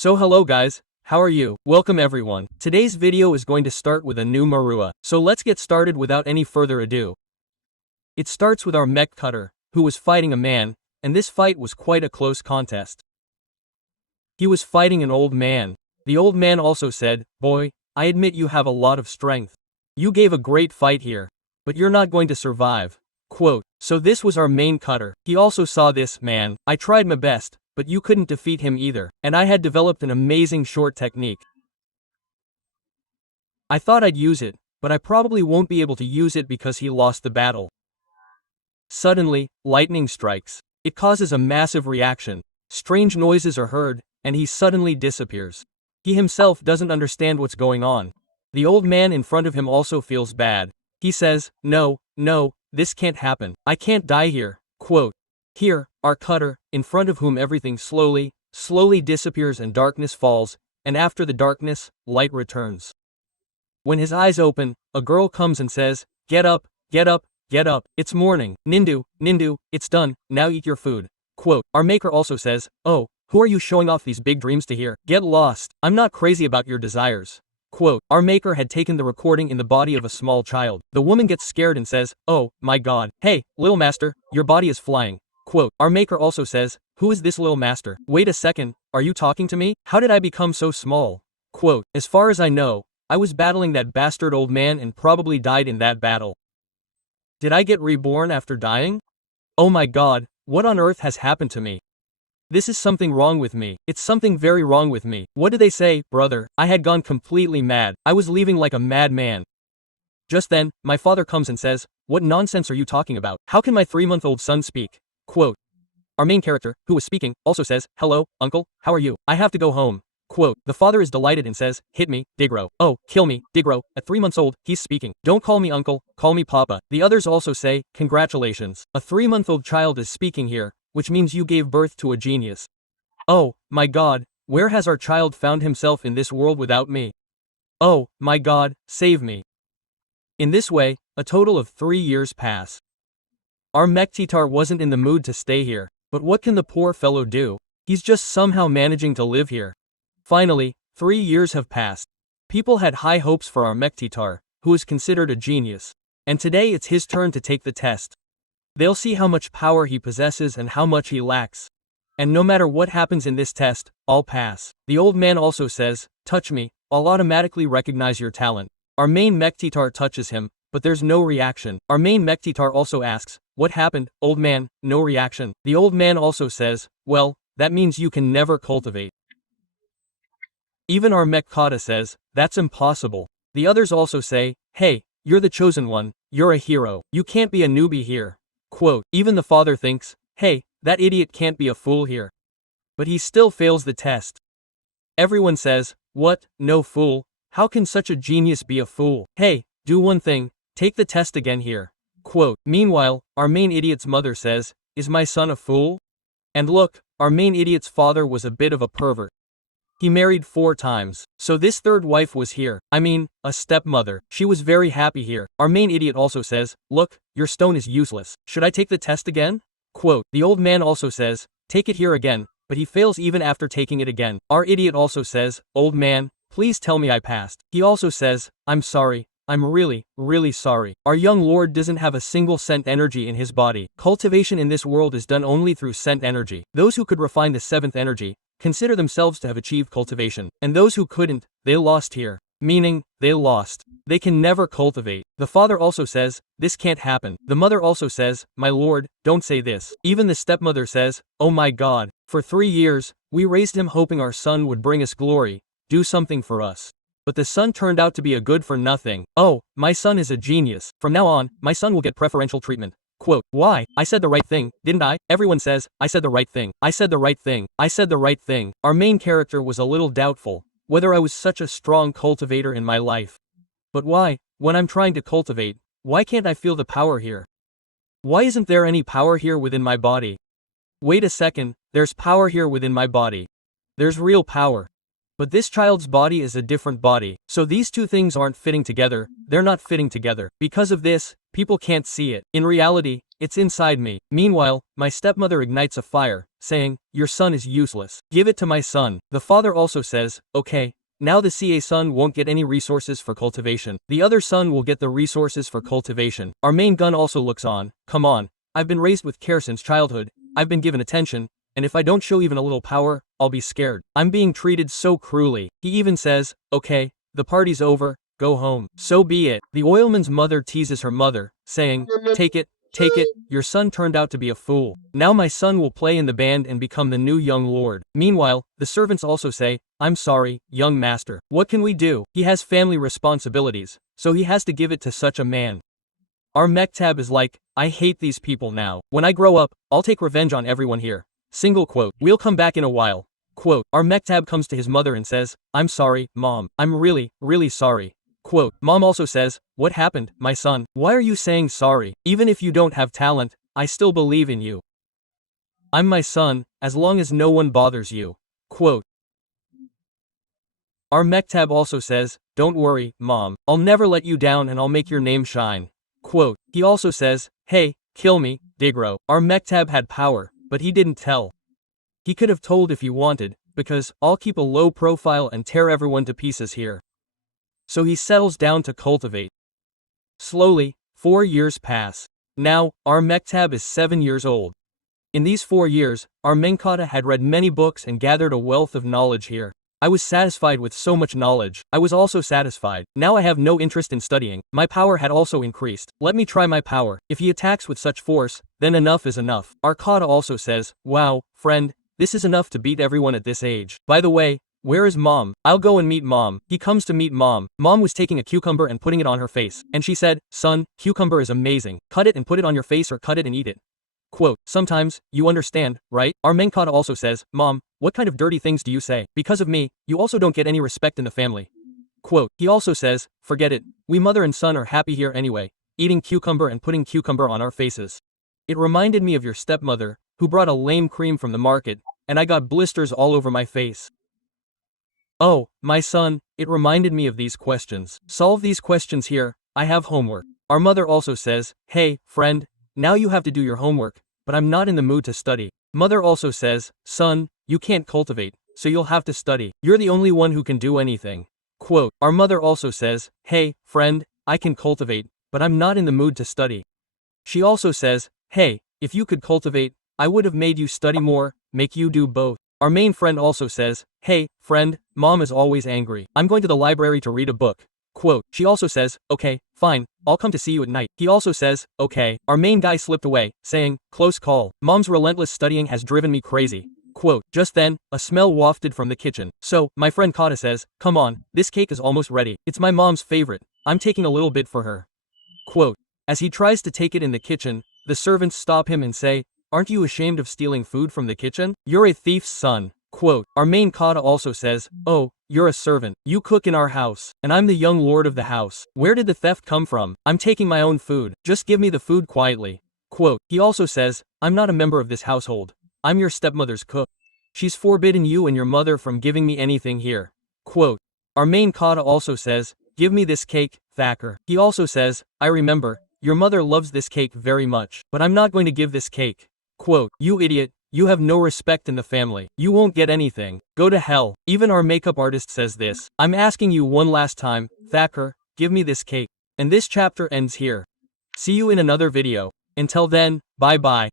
So hello guys, how are you? Welcome everyone. Today's video is going to start with a new Marua, so let's get started without any further ado. It starts with our mech cutter, who was fighting a man, and this fight was quite a close contest. He was fighting an old man. The old man also said, "Boy, I admit you have a lot of strength. You gave a great fight here, but you're not going to survive." Quote, so this was our main cutter. He also saw this, "Man, I tried my best, but you couldn't defeat him either, and I had developed an amazing short technique. I thought I'd use it, but I probably won't be able to use it because he lost the battle." Suddenly, lightning strikes. It causes a massive reaction. Strange noises are heard, and he suddenly disappears. He himself doesn't understand what's going on. The old man in front of him also feels bad. He says, "No, this can't happen. I can't die here." Quote, here, our cutter, in front of whom everything slowly disappears and darkness falls, and after the darkness, light returns. When his eyes open, a girl comes and says, "Get up, get up, get up, it's morning. Nindu, it's done, now eat your food." Quote, our maker also says, "Oh, who are you showing off these big dreams to here? Get lost, I'm not crazy about your desires." Quote, our maker had taken the recording in the body of a small child. The woman gets scared and says, "Oh, my god, hey, little master, your body is flying." Quote, our maker also says, "Who is this little master? Wait a second, are you talking to me? How did I become so small?" Quote, as far as I know, I was battling that bastard old man and probably died in that battle. Did I get reborn after dying? Oh my god, what on earth has happened to me? This is something wrong with me. It's something very wrong with me. What did they say, brother? I had gone completely mad. I was leaving like a madman. Just then, my father comes and says, "What nonsense are you talking about? How can my 3-month-old son speak?" Quote, our main character, who was speaking, also says, "Hello, uncle, how are you? I have to go home." Quote, the father is delighted and says, "Hit me, Digro. Oh, kill me, Digro." At 3 months old, he's speaking. "Don't call me uncle, call me papa." The others also say, "Congratulations. A 3-month-old child is speaking here, which means you gave birth to a genius." Oh, my god, where has our child found himself in this world without me? Oh, my god, save me. In this way, a total of 3 years pass. Our mech-titar wasn't in the mood to stay here, but what can the poor fellow do? He's just somehow managing to live here. Finally, 3 years have passed. People had high hopes for our mech-titar, who is considered a genius. And today it's his turn to take the test. They'll see how much power he possesses and how much he lacks. And no matter what happens in this test, I'll pass. The old man also says, "Touch me, I'll automatically recognize your talent." Our main mech-titar touches him, but there's no reaction. Our main mech-titar also asks, "What happened, old man?" No reaction. The old man also says, "Well, that means you can never cultivate." Even our mech-kata says, "That's impossible." The others also say, "Hey, you're the chosen one, you're a hero. You can't be a newbie here." Quote, even the father thinks, "Hey, that idiot can't be a fool here." But he still fails the test. Everyone says, "What, no fool? How can such a genius be a fool? Hey, do one thing, take the test again here." Quote, meanwhile, our main idiot's mother says, "Is my son a fool?" And look, our main idiot's father was a bit of a pervert. He married 4 times. So this third wife was here. I mean, a stepmother. She was very happy here. Our main idiot also says, "Look, your stone is useless. Should I take the test again?" Quote, the old man also says, "Take it here again," but he fails even after taking it again. Our idiot also says, "Old man, please tell me I passed." He also says, "I'm sorry. I'm really sorry." Our young lord doesn't have a single scent energy in his body. Cultivation in this world is done only through scent energy. Those who could refine the 7th energy consider themselves to have achieved cultivation, and those who couldn't, they lost here. Meaning, they lost. They can never cultivate. The father also says, "This can't happen." The mother also says, "My lord, don't say this." Even the stepmother says, "Oh my god, for 3 years, we raised him hoping our son would bring us glory, do something for us. But the son turned out to be a good for nothing. Oh, my son is a genius. From now on, my son will get preferential treatment." Quote, why? I said the right thing, didn't I? Everyone says, "I said the right thing. I said the right thing. I said the right thing." Our main character was a little doubtful whether I was such a strong cultivator in my life. But why, when I'm trying to cultivate, why can't I feel the power here? Why isn't there any power here within my body? Wait a second, there's power here within my body. There's real power. But this child's body is a different body. So these two things aren't fitting together, they're not fitting together. Because of this, people can't see it. In reality, it's inside me. Meanwhile, my stepmother ignites a fire, saying, your son is useless. Give it to my son. The father also says, okay. Now the CA son won't get any resources for cultivation. The other son will get the resources for cultivation. Our main gun also looks on. Come on. I've been raised with care since childhood. I've been given attention. And if I don't show even a little power, I'll be scared. I'm being treated so cruelly. He even says, okay, the party's over, go home. So be it. The oilman's mother teases her mother, saying, take it, your son turned out to be a fool. Now my son will play in the band and become the new young lord. Meanwhile, the servants also say, I'm sorry, young master. What can we do? He has family responsibilities, so he has to give it to such a man. Our Mektab is like, I hate these people now. When I grow up, I'll take revenge on everyone here. Single quote. We'll come back in a while. Quote. Our Mektab comes to his mother and says, I'm sorry, mom. I'm really, really sorry. Quote. Mom also says, what happened, my son? Why are you saying sorry? Even if you don't have talent, I still believe in you. I'm my son, as long as no one bothers you. Quote. Our Mektab also says, don't worry, mom. I'll never let you down and I'll make your name shine. Quote. He also says, hey, kill me, Digro. Our Mektab had power, but he didn't tell. He could have told if he wanted, because I'll keep a low profile and tear everyone to pieces here. So he settles down to cultivate. Slowly, 4 years pass. Now, our Mektab is 7 years old. In these 4 years, our Menkata had read many books and gathered a wealth of knowledge here. I was satisfied with so much knowledge. I was also satisfied. Now I have no interest in studying. My power had also increased. Let me try my power. If he attacks with such force, then enough is enough. Our Kata also says, wow, friend, this is enough to beat everyone at this age. By the way, where is mom? I'll go and meet mom. He comes to meet mom. Mom was taking a cucumber and putting it on her face. And she said, son, cucumber is amazing. Cut it and put it on your face or cut it and eat it. Quote, sometimes, you understand, right? Our Menkata also says, mom, what kind of dirty things do you say? Because of me, you also don't get any respect in the family. Quote, he also says, forget it. We mother and son are happy here anyway, eating cucumber and putting cucumber on our faces. It reminded me of your stepmother, who brought a lame cream from the market, and I got blisters all over my face. Oh, my son, it reminded me of these questions. Solve these questions here, I have homework. Our mother also says, hey, friend, now you have to do your homework, but I'm not in the mood to study. Mother also says, son, you can't cultivate, so you'll have to study. You're the only one who can do anything. Quote, our mother also says, hey, friend, I can cultivate, but I'm not in the mood to study. She also says, hey, if you could cultivate, I would have made you study more, make you do both. Our main friend also says, hey, friend, mom is always angry. I'm going to the library to read a book. Quote, she also says, okay, fine, I'll come to see you at night. He also says, okay. Our main guy slipped away, saying, close call. Mom's relentless studying has driven me crazy. Quote, just then, a smell wafted from the kitchen. So, my friend Kata says, come on, this cake is almost ready. It's my mom's favorite. I'm taking a little bit for her. Quote, as he tries to take it in the kitchen, the servants stop him and say, aren't you ashamed of stealing food from the kitchen? You're a thief's son. Quote, our main Kata also says, oh, you're a servant. You cook in our house, and I'm the young lord of the house. Where did the theft come from? I'm taking my own food. Just give me the food quietly. Quote, he also says, I'm not a member of this household. I'm your stepmother's cook. She's forbidden you and your mother from giving me anything here. Quote, our main Kata also says, give me this cake, Thacker. He also says, I remember, your mother loves this cake very much, but I'm not going to give this cake. Quote, you idiot. You have no respect in the family. You won't get anything. Go to hell. Even our makeup artist says this. I'm asking you one last time, Thacker, give me this cake. And this chapter ends here. See you in another video. Until then, bye bye.